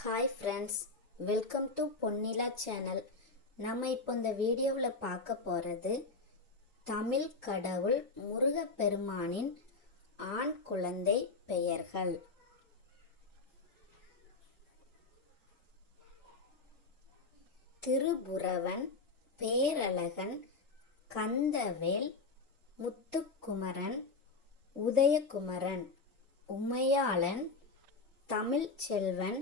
Hi friends, welcome to Ponnila channel. நம்ம இப்போ இந்த வீடியோவில் பார்க்க போகிறது தமிழ் கடவுள் முருகப்பெருமானின் ஆண் குழந்தை பெயர்கள். திருபுரவன், பேரழகன், கந்தவேல், முத்துக்குமரன், உதயகுமரன், உமையாளன், தமிழ்ச்செல்வன்,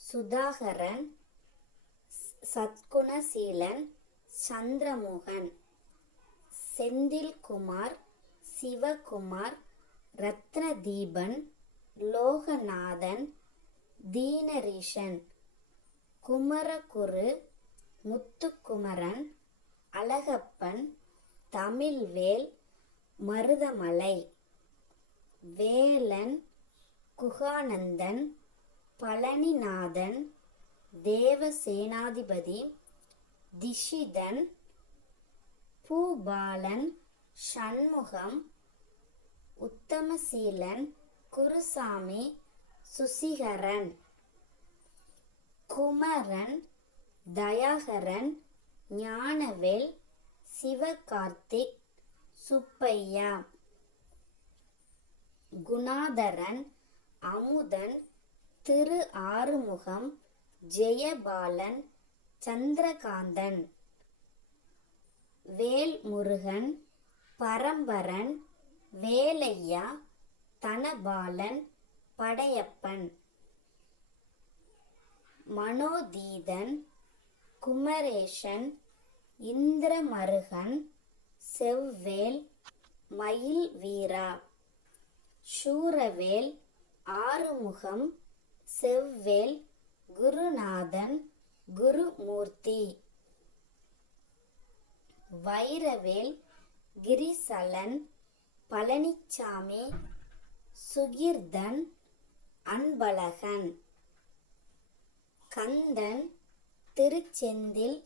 சுதாகரன், சத்குணசீலன், சந்திரமோகன், செந்தில்குமார், சிவகுமார், ரத்னதீபன், லோகநாதன், தீனரீஷன், குமரகுரு, முத்துக்குமரன், அழகப்பன், தமிழ்வேல், மருதமலை, வேலன், குகானந்தன், பழனிநாதன், தேவசேனாதிபதி, திஷிதன், பூபாலன், சண்முகம், உத்தமசீலன், குருசாமி, சுசிகரன், குமரன், தயாகரன், ஞானவேல், சிவகார்த்திக், சுப்பையா, குணாதரன், அமுதன், திரு ஆறுமுகம், ஜெயபாலன், சந்திரகாந்தன், வேல்முருகன், பரம்பரன், வேலையா, தனபாலன், படையப்பன், மனோதீதன், குமரேசன், இந்திரமருகன், செவ்வேல், மயில் வீரா, சூரவேல், ஆறுமுகம், செவ்வேல், குருநாதன், குருமூர்த்தி, வைரவேல், கிரிசலன், பழனிச்சாமி, சுகிர்தன், அன்பழகன், கந்தன், திருச்செந்தில்,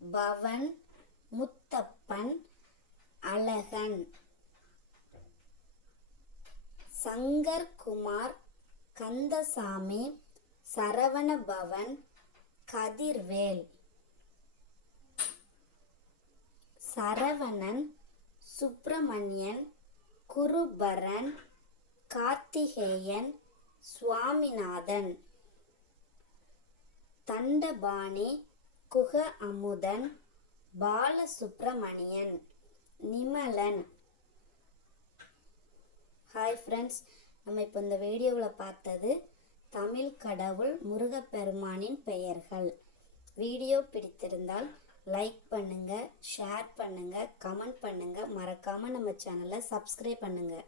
பவன், முத்தப்பன், அழகன், சங்கர்குமார், கந்தசாமி, சரவணபவன், கதிர்வேல், சரவணன், சுப்பிரமணியன், குருபரன், கார்த்திகேயன், சுவாமிநாதன், தண்டபாணி, குக அமுதன், பாலசுப்பிரமணியன், நிமலன். ஹாய் ஃப்ரெண்ட்ஸ், நம்ம இப்போ இந்த வீடியோவில் பார்த்தது தமிழ் கடவுள் முருகப்பெருமானின் பெயர்கள். வீடியோ பிடித்திருந்தால் லைக் பண்ணுங்கள், ஷேர் பண்ணுங்கள், கமெண்ட் பண்ணுங்கள், மறக்காமல் நம்ம சேனலை சப்ஸ்கிரைப் பண்ணுங்கள்.